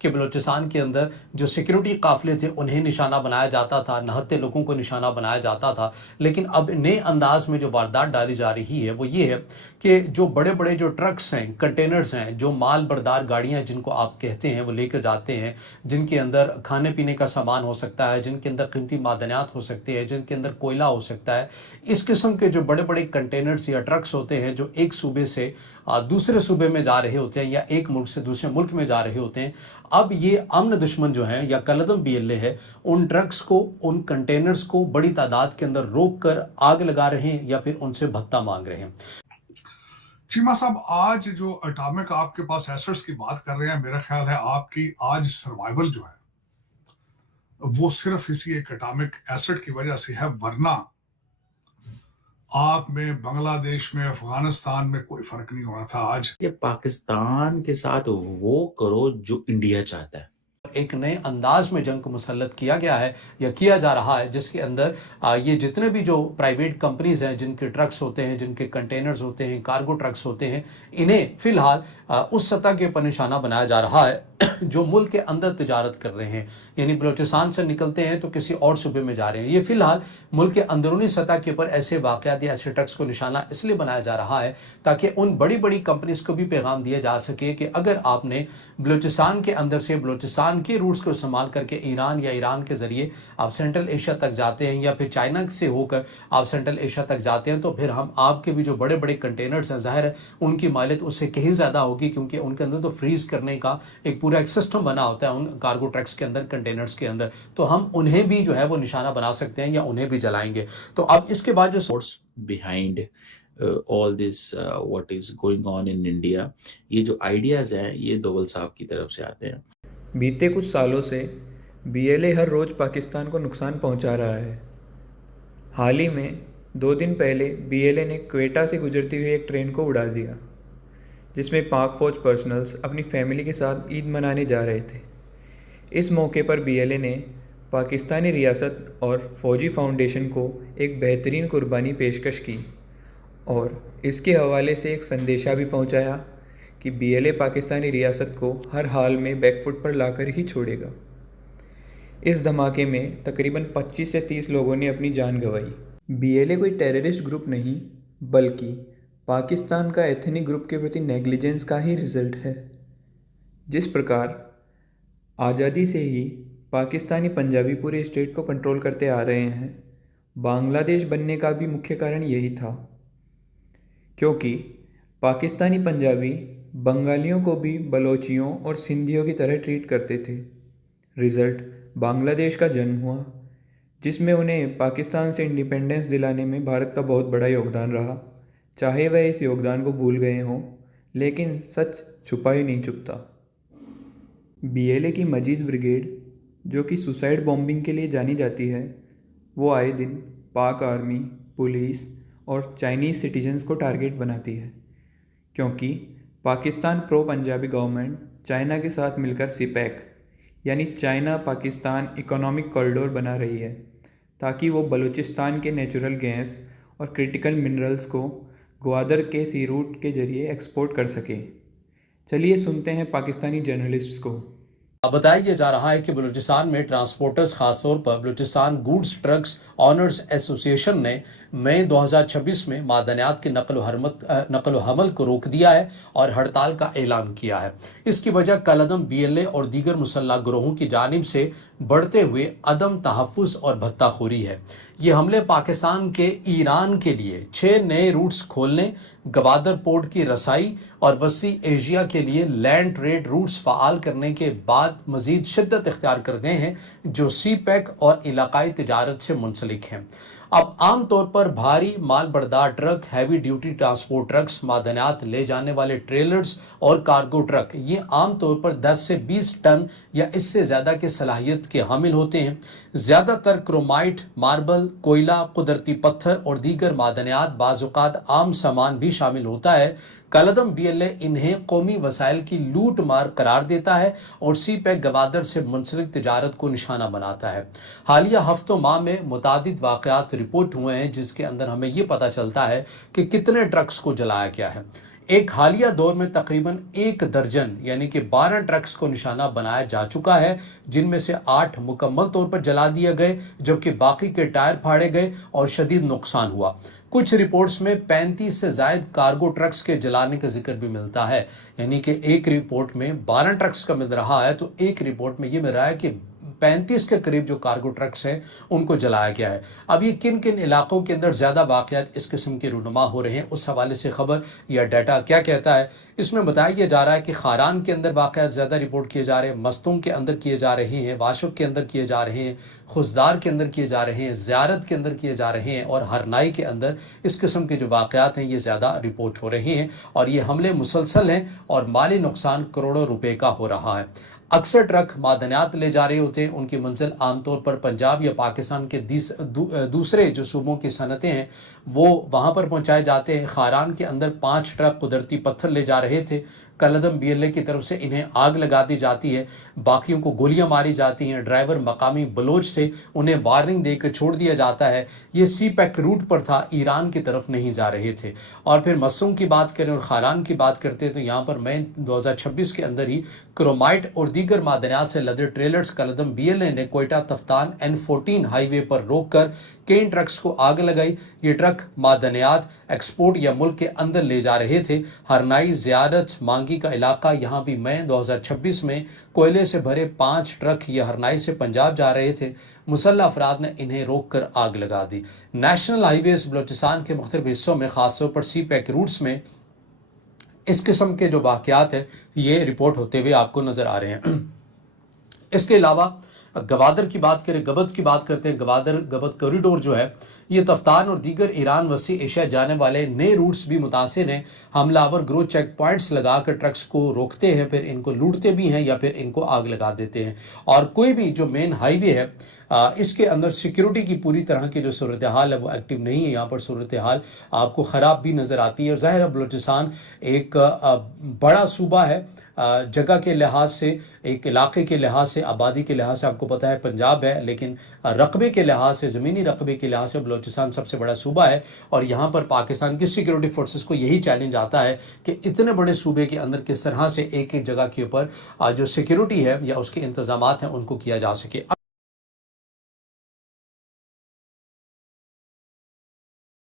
کہ بلوچستان کے اندر جو سیکیورٹی قافلے تھے انہیں نشانہ بنایا جاتا تھا، نہتے لوگوں کو نشانہ بنایا جاتا تھا، لیکن اب نئے انداز میں جو واردات ڈالی جا رہی ہے وہ یہ ہے کہ جو بڑے بڑے جو ٹرکس ہیں، کنٹینرز ہیں، جو مال بردار گاڑیاں جن کو آپ کہتے ہیں وہ لے کر جاتے ہیں، جن کے اندر کھانے پینے کا سامان ہو سکتا ہے، جن کے اندر قیمتی معدنیات ہو سکتے ہیں، جن کے اندر کوئلہ ہو سکتا ہے، اس قسم کے جو بڑے بڑے کنٹینرز یا ٹرکس ہوتے ہیں جو ایک صوبے سے دوسرے صوبے میں جا رہے ہوتے ہیں یا ایک ملک سے دوسرے ملک میں جا رہے ہوتے ہیں، اب یہ امن دشمن جو ہیں یا کالعدم بی ایل اے ہے ان ٹرکس کو، ان کنٹینرز کو بڑی تعداد کے اندر روک کر آگ لگا رہے ہیں یا پھر ان سے بھتہ مانگ رہے ہیں۔ چیمہ صاحب، آج جو اٹامک آپ کے پاس ایسٹس کی بات کر رہے ہیں، میرا خیال ہے آپ کی آج سروائیول جو ہے وہ صرف اسی ایک اٹامک ایسٹ کی وجہ سے ہے، ورنہ آپ میں بنگلہ دیش میں، افغانستان میں کوئی فرق نہیں ہونا تھا آج۔ کہ پاکستان کے ساتھ وہ کرو جو انڈیا چاہتا ہے۔ ایک نئے انداز میں جنگ کو مسلط کیا گیا ہے یا کیا جا رہا ہے، جس کے اندر یہ جتنے بھی جو پرائیویٹ کمپنیز ہیں جن کے ٹرکس ہوتے ہیں، جن کے کنٹینرز ہوتے ہیں، کارگو ٹرکس ہوتے ہیں، انہیں فی الحال اس سطح کے اوپر نشانہ بنایا جا رہا ہے جو ملک کے اندر تجارت کر رہے ہیں، یعنی بلوچستان سے نکلتے ہیں تو کسی اور صوبے میں جا رہے ہیں۔ یہ فی الحال ملک کے اندرونی سطح کے اوپر ایسے واقعات یا ایسے ٹرکس کو نشانہ اس لیے بنایا جا رہا ہے تاکہ ان بڑی بڑی کمپنیز کو بھی پیغام دیا جا سکے کہ اگر آپ نے بلوچستان کے اندر سے، بلوچستان کے روٹس کو استعمال کر کے ایران یا ایران کے ذریعے آپ سینٹرل ایشیا تک جاتے ہیں یا پھر چائنا سے ہو کر آپ سینٹرل ایشیا تک جاتے ہیں، تو پھر ہم آپ کے بھی جو بڑے بڑے کنٹینرز ہیں، ظاہر ہے ان کی مائلیج اس سے کہیں زیادہ ہوگی، کیونکہ ان کے اندر تو فریز کرنے کا ایک پورا ایک سسٹم بنا ہوتا ہے ان کارگو ٹرکس کے اندر، کنٹینرز کے اندر، تو ہم انہیں بھی جو ہے وہ نشانہ بنا سکتے ہیں یا انہیں بھی جلائیں گے۔ تو اب اس کے بعد جو behind all this what is going on in India، یہ جو آئیڈیاز ہیں یہ دوول صاحب کی طرف سے آتے ہیں۔ بیتے کچھ سالوں سے بی ایل اے ہر روز پاکستان کو نقصان پہنچا رہا ہے۔ حال ہی میں 2 دن پہلے بی ایل اے نے کوئٹہ سے گزرتی ہوئی ایک ٹرین کو اڑا دیا جس میں پاک فوج پرسنلز اپنی فیملی کے ساتھ عید منانے جا رہے تھے۔ اس موقع پر بی ایل اے نے پاکستانی ریاست اور فوجی فاؤنڈیشن کو ایک بہترین قربانی پیشکش کی اور اس کے حوالے سے ایک سندیشہ بھی پہنچایا کہ بی ایل اے پاکستانی ریاست کو ہر حال میں بیک فٹ پر لا کر ہی چھوڑے گا۔ اس دھماکے میں تقریباً 25 سے 30 لوگوں نے اپنی جان گنوائی۔ بی ایل اے کوئی ٹیررسٹ گروپ نہیں بلکہ پاکستان کا ایتھنک گروپ کے پرتی نیگلیجنس کا ہی رزلٹ ہے۔ جس پرکار آزادی سے ہی پاکستانی پنجابی پورے اسٹیٹ کو کنٹرول کرتے آ رہے ہیں، بنگلہ دیش بننے کا بھی مکھیہ کارن یہی تھا، کیونکہ پاکستانی پنجابی بنگالیوں کو بھی بلوچیوں اور سندھیوں کی طرح ٹریٹ کرتے تھے۔ رزلٹ بنگلہ دیش کا جنم ہوا جس میں انہیں پاکستان سے انڈیپینڈنس دلانے میں بھارت کا بہت بڑا یوگدان رہا، چاہے وہ اس یوگدان کو بھول گئے ہوں، لیکن سچ چھپا ہی نہیں چھپتا۔ بی ایل اے کی مجید بریگیڈ جو کہ سوسائڈ بومبنگ کے لیے جانی جاتی ہے، وہ آئے دن پاک آرمی، پولیس اور چائنیز سٹیزنز کو ٹارگٹ بناتی ہے، کیونکہ پاکستان پرو پنجابی گورنمنٹ چائنا کے ساتھ مل کر سی پیک یعنی چائنا پاکستان اکنامک کوریڈور بنا رہی ہے تاکہ وہ بلوچستان کے نیچرل گیس اور کرٹیکل منرلز کو گوادر کے سی روٹ کے ذریعے ایکسپورٹ کر سکے۔ چلیے سنتے ہیں پاکستانی جرنلسٹس کو۔ بتایا جا رہا ہے کہ بلوچستان میں ٹرانسپورٹرز، خاص طور پر بلوچستان گوڈز ٹرکس آنرز ایسوسی ایشن نے مئی 2026 میں معدنیات کے نقل و حمل کو روک دیا ہے اور ہڑتال کا اعلان کیا ہے۔ اس کی وجہ کالعدم بی ایل اے اور دیگر مسلح گروہوں کی جانب سے بڑھتے ہوئے عدم تحفظ اور بھتہ خوری ہے۔ یہ حملے پاکستان کے ایران کے لیے 6 نئے روٹس کھولنے، گوادر پورٹ کی رسائی اور وسیع ایشیا کے لیے لینڈ ٹریڈ روٹس فعال کرنے کے بعد مزید شدت اختیار کر گئے ہیں جو سی پیک اور علاقائی تجارت سے منسلک ہیں۔ اب عام طور پر بھاری مال بردار truck, heavy duty transport trucks, معدنیات لے جانے والے ٹریلرز اور کارگو ٹرک، یہ عام طور پر 10 سے 20 ٹن یا اس سے زیادہ کی صلاحیت کے حامل ہوتے ہیں۔ زیادہ تر کرومائٹ، ماربل، کوئلہ، قدرتی پتھر اور دیگر معدنیات، بعض اوقات عام سامان بھی شامل ہوتا ہے۔ کالعدم بی ایل اے انہیں قومی وسائل کی لوٹ مار قرار دیتا ہے اور سی پیک گوادر سے منسلک تجارت کو نشانہ بناتا ہے۔ حالیہ ہفتوں ماہ میں متعدد واقعات رپورٹ ہوئے ہیں جس کے اندر ہمیں یہ پتہ چلتا ہے کہ کتنے ٹرکس کو جلایا گیا ہے۔ ایک حالیہ دور میں تقریباً 1 درجن یعنی کہ 12 ٹرکس کو نشانہ بنایا جا چکا ہے، جن میں سے 8 مکمل طور پر جلا دیے گئے جبکہ باقی کے ٹائر پھاڑے گئے اور شدید نقصان ہوا۔ کچھ رپورٹس میں 35 سے زائد کارگو ٹرکس کے جلانے کا ذکر بھی ملتا ہے، یعنی کہ ایک رپورٹ میں 12 ٹرکس کا مل رہا ہے تو ایک رپورٹ میں یہ مل رہا ہے کہ 35 کے قریب جو کارگو ٹرکس ہیں ان کو جلایا گیا ہے۔ اب یہ کن کن علاقوں کے اندر زیادہ واقعات اس قسم کے رونما ہو رہے ہیں، اس حوالے سے خبر یا ڈیٹا کیا کہتا ہے؟ اس میں بتایا جا رہا ہے کہ خاران کے اندر واقعات زیادہ رپورٹ کیے جا رہے ہیں، مستوں کے اندر کیے جا رہے ہیں، واشق کے اندر کیے جا رہے ہیں، خزدار کے اندر کیے جا رہے ہیں، زیارت کے اندر کیے جا رہے ہیں، اور ہرنائی کے اندر اس قسم کے جو واقعات ہیں یہ زیادہ رپورٹ ہو رہے ہیں، اور یہ حملے مسلسل ہیں اور مالی نقصان کروڑوں روپے کا ہو رہا ہے۔ اکثر ٹرک معدنیات لے جا رہے ہوتے ہیں، ان کی منزل عام طور پر پنجاب یا پاکستان کے دوسرے جو صوبوں کی صنعتیں ہیں وہ وہاں پر پہنچائے جاتے ہیں۔ خاران کے اندر 5 ٹرک قدرتی پتھر لے جا رہے تھے، کلعدم BLA کی طرف سے انہیں آگ لگا دی جاتی ہے، باقیوں کو گولیاں ماری جاتی ہیں، ڈرائیور مقامی بلوچ سے انہیں وارننگ دے کر چھوڑ دیا جاتا ہے۔ یہ سی پیک روٹ پر تھا، ایران کی طرف نہیں جا رہے تھے۔ اور پھر مسوں کی بات کریں اور خاران کی بات کرتے ہیں تو یہاں پر مئی 2026 کے اندر ہی کرومائٹ اور دیگر معدنیات سے لدے ٹریلرز کلعدم BLA نے کوئٹہ تفتان N14 ہائی وے پر روک کر کئی ٹرکس کو آگ لگائی۔ یہ ٹرک معدنیات ایکسپورٹ یا ملک کے اندر لے جا رہے تھے۔ ہرنائی، زیارت، مانگی کا علاقہ، یہاں بھی مئی 2026 میں کوئلے سے بھرے 5 ٹرک یہ ہرنائی سے پنجاب جا رہے تھے، مسلح افراد نے انہیں روک کر آگ لگا دی۔ نیشنل ہائی ویز بلوچستان کے مختلف حصوں میں خاص طور پر سی پیک روٹس میں اس قسم کے جو واقعات ہیں یہ رپورٹ ہوتے ہوئے آپ کو نظر آ رہے ہیں۔ اس کے علاوہ گوادر کی بات کریں، گبت کی بات کرتے ہیں، گبت کوریڈور جو ہے یہ تفتان اور دیگر ایران وسطی ایشیا جانے والے نئے روٹس بھی متاثر ہیں۔ حملہ آور گروہ چیک پوائنٹس لگا کر ٹرکس کو روکتے ہیں، پھر ان کو لوٹتے بھی ہیں یا پھر ان کو آگ لگا دیتے ہیں۔ اور کوئی بھی جو مین ہائی وے ہے اس کے اندر سیکیورٹی کی پوری طرح کی جو صورتحال ہے وہ ایکٹیو نہیں ہے۔ یہاں پر صورتحال آپ کو خراب بھی نظر آتی ہے، اور ظاہر ہے بلوچستان ایک بڑا صوبہ ہے، جگہ کے لحاظ سے، ایک علاقے کے لحاظ سے، آبادی کے لحاظ سے آپ کو پتہ ہے پنجاب ہے، لیکن رقبے کے لحاظ سے، زمینی رقبے کے لحاظ سے بلوچستان سب سے بڑا صوبہ ہے۔ اور یہاں پر پاکستان کی سیکیورٹی فورسز کو یہی چیلنج آتا ہے کہ اتنے بڑے صوبے کے اندر کس طرح سے ایک ایک جگہ کے اوپر جو سیکیورٹی ہے یا اس کے انتظامات ہیں ان کو کیا جا سکے۔